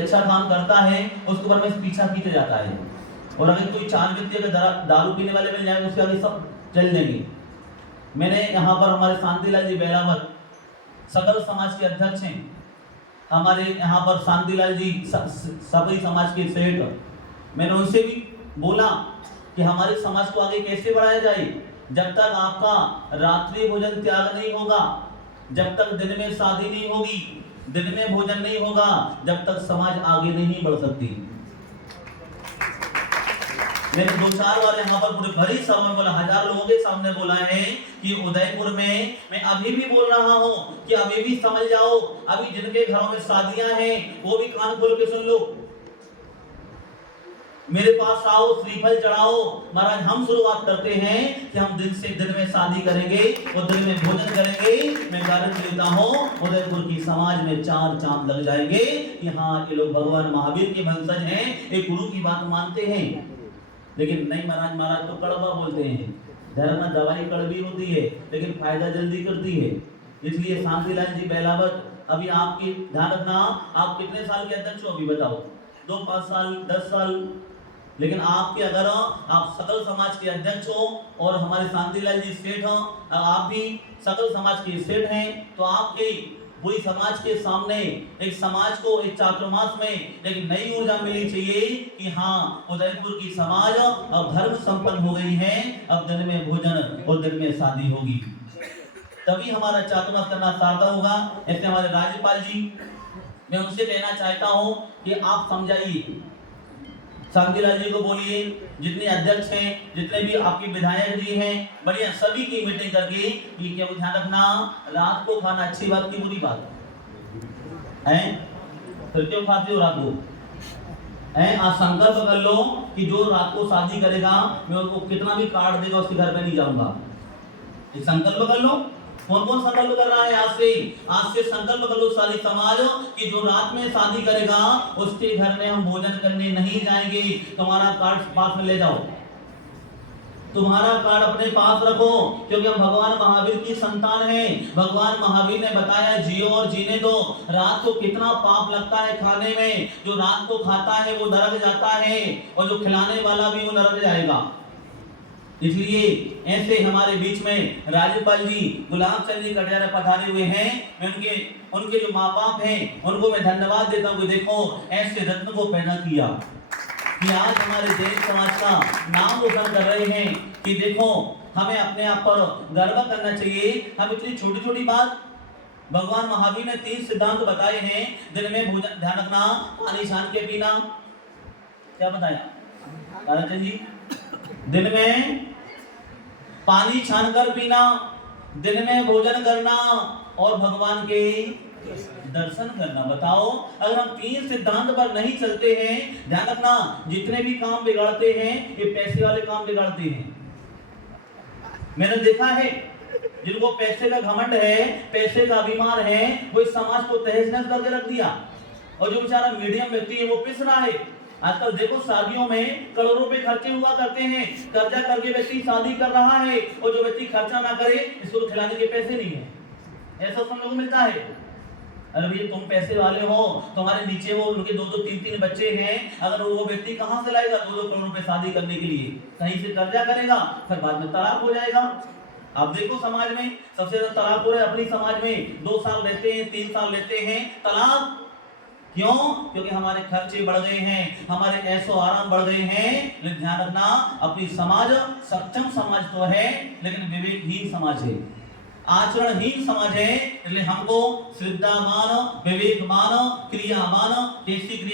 अच्छा काम करता है उसके ऊपर में पीछा खींचा जाता है। और अगर कोई 4 व्यक्ति अगर दारू पीने वाले मिल जाए उसके आगे सब चल देंगे। मैंने यहाँ पर हमारे शांतिलाल जी बेलावत सकल समाज के अध्यक्ष हैं, हमारे यहाँ पर शांतिलाल जी सभी समाज के सेठ, मैंने उनसे भी बोला कि हमारे समाज को आगे कैसे बढ़ाया जाए। जब तक आपका रात्रि भोजन त्याग नहीं होगा, जब तक दिन में शादी नहीं होगी, दिन में भोजन नहीं होगा, जब तक समाज आगे नहीं बढ़ सकती। मैंने 2-4 बार यहाँ पर पूरे भरी सभा में बोला, 1000 लोगों के सामने बोला है कि उदयपुर में मैं अभी भी बोल रहा हूँ कि अभी भी समझ जाओ, अभी जिनके घरों में शादियां हैं वो भी कान खोल के सुन लो, मेरे पास आओ, श्रीफल चढ़ाओ। महाराज हम शुरुआत करते हैं कि हम दिन में शादी करेंगे और दिन में भोजन करेंगे। मैं गारंटी देता हूँ उदयपुर की समाज में 4 चांद लग जाएंगे कि हाँ ये लोग भगवान महावीर के वंशज हैं, एक गुरु की बात मानते हैं। लेकिन नहीं महाराज तो कड़वा बोलते हैं। धर्म में दवाई कड़वी होती है लेकिन फायदा जल्दी करती है। इसलिए शांतिलाल जी बेलावत, अभी आपकी ध्यान रखना, आप कितने साल के अध्यक्ष हो अभी बताओ? 2, 5 साल, 10 साल। लेकिन आपके अगर आप सकल समाज के अध्यक्ष हो और हमारे शांतिलाल जी सेठ हो, आप भी सकल समाज के सेठ हैं, तो आपके पूरी समाज के सामने एक समाज को एक चातुर्मास में एक नई ऊर्जा मिलनी चाहिए कि हाँ उदयपुर की समाज अब धर्म संपन्न हो गई है, अब दिन में भोजन और दिन में शादी होगी, तभी हमारा चातुर्मास करना सार्थक होगा। ऐसे हमारे राज्यपाल जी, मैं उनसे कहना चाहता हूँ कि आप समझाइए, शांतिलाल जी को बोलिए, जितने अध्यक्ष हैं, जितने भी आपके विधायक जी हैं, बढ़िया सभी की मीटिंग करके ये क्या ध्यान रखना, रात को खाना अच्छी बात की बुरी बात है? फिर क्यों खाते हो रात को? आज संकल्प कर लो कि जो रात को शादी करेगा मैं उसको कितना भी काट देगा उसके घर पे नहीं जाऊंगा। एक संकल्प कर लो। कौन कौन संकल्प कर रहा है? आज से संकल्प कर लो सारी समाज कि जो रात में शादी करेगा उसके घर में हम भोजन करने नहीं जाएंगे। तुम्हारा कार्ड पास में ले जाओ, तुम्हारा कार्ड अपने पास रखो, क्योंकि हम भगवान महावीर की संतान हैं। भगवान महावीर ने बताया जियो और जीने दो। रात को कितना पाप लगता है खाने में, जो रात को खाता है वो नरक जाता है और जो खिलाने वाला भी वो नरक जाएगा। इसलिए ऐसे हमारे बीच में राज्यपाल जी गुलाब चंद जी कटियार पधारे हुए हैं। मैं उनके जो माँ बाप हैं उनको मैं धन्यवाद देता हूँ कि देखो ऐसे रत्न को पैदा किया कि आज हमारे देश समाज का नाम रोशन कर रहे हैं। कि देखो हमें अपने आप पर गर्व करना चाहिए। हम इतनी छोटी छोटी बात, भगवान महावीर ने 3 सिद्धांत बताए हैं। दिन में भोजन, ध्यान रखना, पानी छान के पीना, क्या बताया ताराचंद जी? दिन में पानी छानकर पीना, दिन में भोजन करना और भगवान के दर्शन करना। बताओ अगर हम 3 सिद्धांत पर नहीं चलते हैं, ध्यान रखना जितने भी काम बिगाड़ते हैं ये पैसे वाले काम बिगाड़ते हैं। मैंने देखा है जिनको पैसे का घमंड है, पैसे का अभिमान है, वो इस समाज को तहस नहस करके रख दिया। और जो बेचारा मीडियम व्यक्ति है वो पिस रहा है। आजकल देखो शादियों में करोड़ों रुपए खर्चे हुआ करते हैं, कर्जा करके व्यक्ति शादी कर रहा है और जो व्यक्ति खर्चा ना करे इसको खिलाने के पैसे नहीं है, ऐसा सुनने को मिलता है। अरे भैया तुम पैसे वाले हो, तुम्हारे नीचे वो उनके 2-2, 3-3 बच्चे हैं, अगर वो व्यक्ति कहां से लाएगा 2-2 करोड़ रुपए शादी करने के लिए? कहीं से कर्जा करेगा, फिर बाद में तलाक हो जाएगा। आप देखो समाज में सबसे ज्यादा तलाक हो रहा है अपनी समाज में। 2 साल रहते हैं, 3 साल रहते हैं, तलाक। क्यों? क्योंकि हमारे खर्चे बढ़ गए हैं, हमारे ऐशो आराम बढ़ गए हैं। लेकिन ध्यान रखना अपनी समाज सक्षम समाज तो है लेकिन विवेकहीन समाज है, आचरणहीन समाज है। इसलिए हमको श्रद्धा मान, विवेक मान, क्रिया मान, कैसी क्रिया